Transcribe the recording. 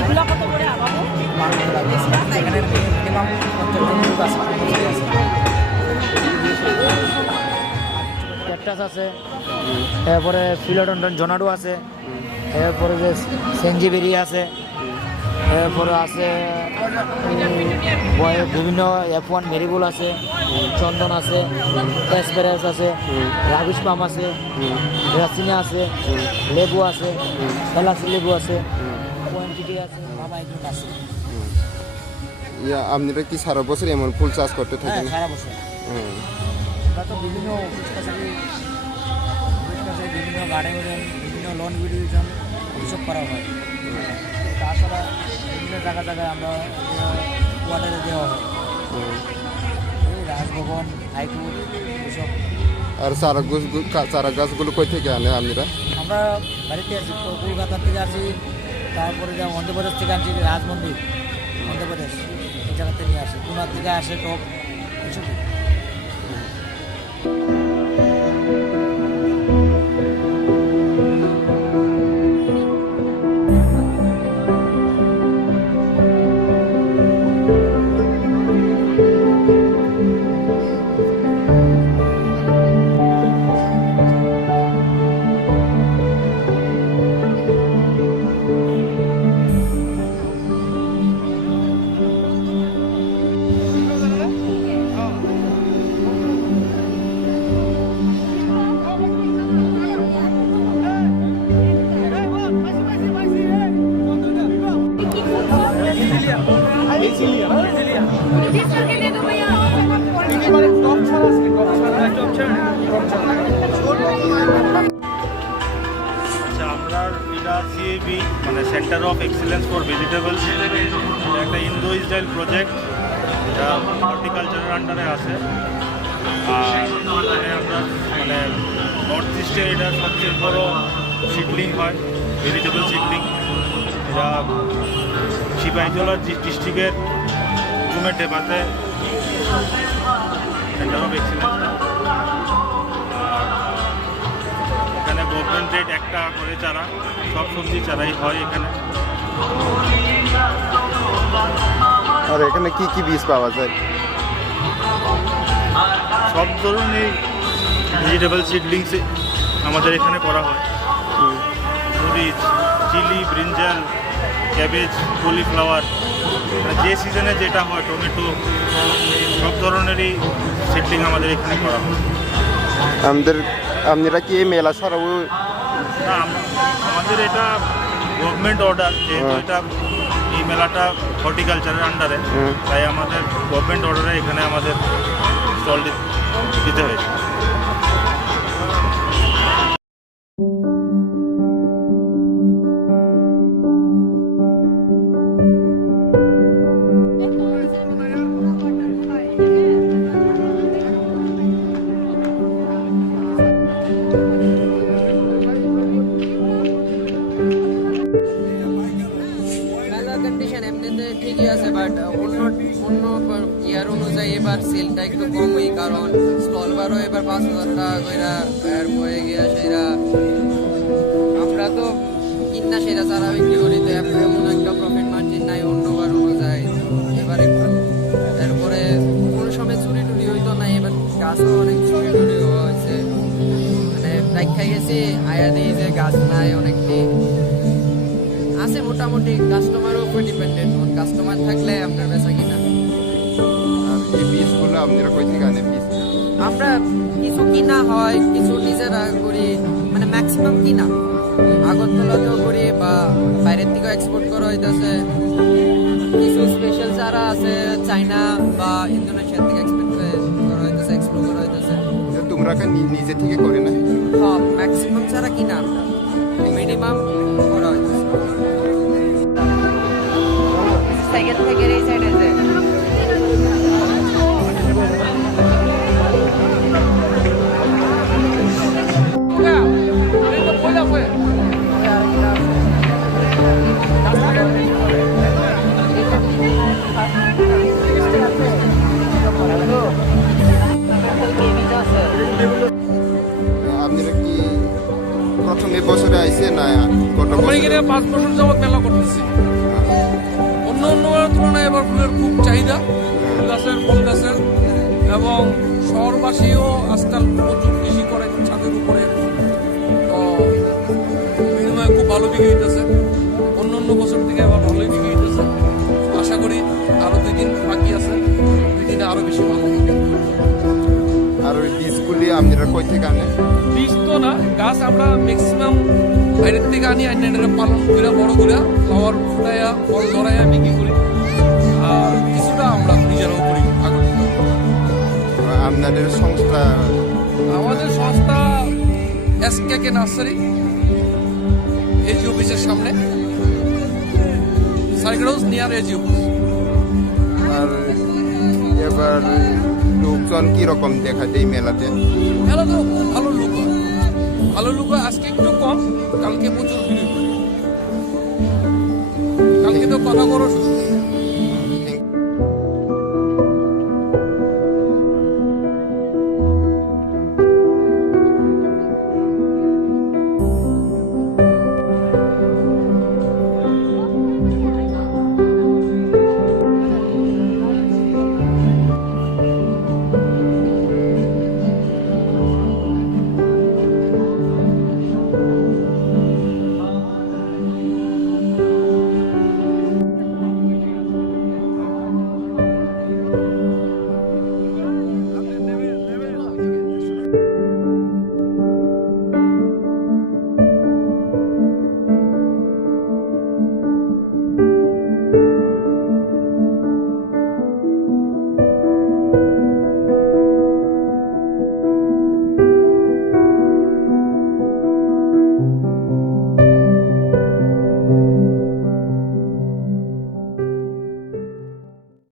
এগুলো কত করে আলাদা এখানে মিনিমাম 50 জন আছে। ক্যাকটাস আছে, এরপরে ফিলোডন্ডন জোনাডো আছে, এরপরে যে সেঞ্জিবেরি আছে, এরপরে আছে বিভিন্ন F1 মেরিগোল আছে, চন্দন আছে, এসপেরাস আছে, রাবিশ পাম আছে, রাসিনা আছে, লেবু আছে, এলাচি লেবু আছে, কোয়ান্টিটি আছে, মামা এগুলো আছে। আপনারা কি সারা বছর এমন ফুল চাষ করতে থাকেন? সারা বছর আমরা তো বিভিন্ন বিভিন্ন গার্ডেন বিভিন্ন লন ভিডিওজন এইসব করা হয়। তাছাড়া বিভিন্ন জায়গায় আমরা কোয়ার্টারে দেওয়া হয়, এই রাজভবন, হাইকোর্ট এইসব। আর চারা গাছগুলো কই থেকে আনে আপনারা? আমরা বাড়িতে আছি, কলকাতা থেকে আছি, তারপরে যা মধ্যপ্রদেশ থেকে আনছি, রাজমন্দির মধ্যপ্রদেশ এই জায়গাতে নিয়ে আসে, পুনার থেকে আসে টপ এইসব। আমরা এটা সিএবি মানে centre of excellence for vegetables, একটা ইন্দো ইসরায়েল প্রজেক্ট, এটা হর্টিকালচারের আন্ডারে আছে। আর এখানে আমরা মানে নর্থ ইস্টে এটা সবচেয়ে বড় সিডলিং হয়, ভেজিটেবল সিডলিং। এটা সিপাহীজলা ডিস্ট্রিক্টের কুমেটেপাতে সেন্টার অফ এক্সিলেন্স। এখানে গভর্নমেন্ট রেট 1 টাকা করে চারা, সব সবজি চারাই হয় এখানে। আর এখানে কি কি বীজ পাওয়া যায়? সব ধরনের ভেজিটেবল সিডলিংস আমাদের এখানে করা হয়। মরিচ, চিলি, ব্রিঞ্জাল, ক্যাবেজ, কলিফ্লাওয়ার, যে সিজনে যেটা হয়, টমেটো, সব ধরনেরই সিডলিং আমাদের এখানে করা হয়। আপনারা কি এই মেলা ছাড়াও? না, আমাদের এটা গভর্নমেন্ট অর্ডার, যেহেতু এটা এই মেলাটা হর্টিকালচারের আন্ডারে, তাই আমাদের গভর্নমেন্ট অর্ডারে এখানে আমাদের স্টল দিতে হয়েছে। কন্ডিশন এমনিতে ঠিকই আছে, বাট অন্য ইয়ার অনুযায়ী এবার সেলটা একটু কমই, কারণ স্টল বারও এবার 5,000 টাকা করে এর হয়ে গিয়া সেরা আমরা তো কিনা সেরা চারা বিক্রি করি, তো এমন একটা প্রফিট মার্জিন নাই অন্যবার অনুযায়ী। এবার একটু এরপরে কোনো সময় চুরি টুরি হইতো না, এবার গাছও অনেক চুরি টুরি হয়েছে, মানে দেখা গেছি আয়া দিয়ে যে গাছ নাই অনেকটি আছে। মোটামুটি কাস্টমারের উপর ডিপেন্ডেন্ট, কাস্টমার থাকলে আপনার বেচা কিনা। আর এই বীজগুলো আপনারা কই থেকে আনেন বীজ? আমরা কিছু কিনা হয়, কিছু নিজেরা করি, মানে ম্যাক্সিমাম কিনা। আগরতলাতেও করি বা বাইরের থেকেও এক্সপোর্ট করা হইতেছে। কিছু স্পেশাল চারা আছে চায়না বা ইন্দোনেশিয়া থেকে এক্সপোর্ট করা হইতেছে, এক্সপ্লোর করা হইতেছে। যে তোমরা নিজে থেকে করে না? সব ম্যাক্সিমাম চারা কিনা, আমরা মিনিমাম করা হইতেছে। সাইকেল থেকে এই সাইডে যে আপনারা কি প্রথম এই বছরে আইছে না গত আমরা বছর? এখানে 5 বছর যাবত মেলা করতেছি। অন্য তুলনায় এবার ফুলের খুব চাহিদা, ফুল গাছের, ফল গাছের, এবং শহরবাসীও আজকাল প্রচুর কৃষি করে ছাদের উপরে, তো বিনিময়ে খুব ভালো বিক্রি হইতেছে। অন্য বছর থেকে এবার ভালোই বিক্রি হইতেছে। আশা করি আরো 2 দিন বাকি আছে, 2 দিনে আরো বেশি ভালো হবে। আর ওই বীজগুলি আপনারা কই থেকে আনেন? বীজ তো না, গাছ আমরা ম্যাক্সিমাম বাইরের থেকে আনি, আইনাটা পালন করে বড় করে ফ্লাওয়ার ফুটাইয়া ফল ধরাইয়া বিক্রি করি, আর কিছুটা আমরা নিজেরাও করি। আপনাদের সংস্থা? আমাদের সংস্থা এসকে নার্সারি, এজি অফিসের সামনে, circuit house near AG office. আর এবার লোকজন কিরকম দেখা যায় মেলাতে? মেলা তো খুব ভালো লোক হয়, ভালো লোক হয়। আজকে একটু কম, কালকে প্রচুর ভিড় হবে। কালকে তো কথা বড়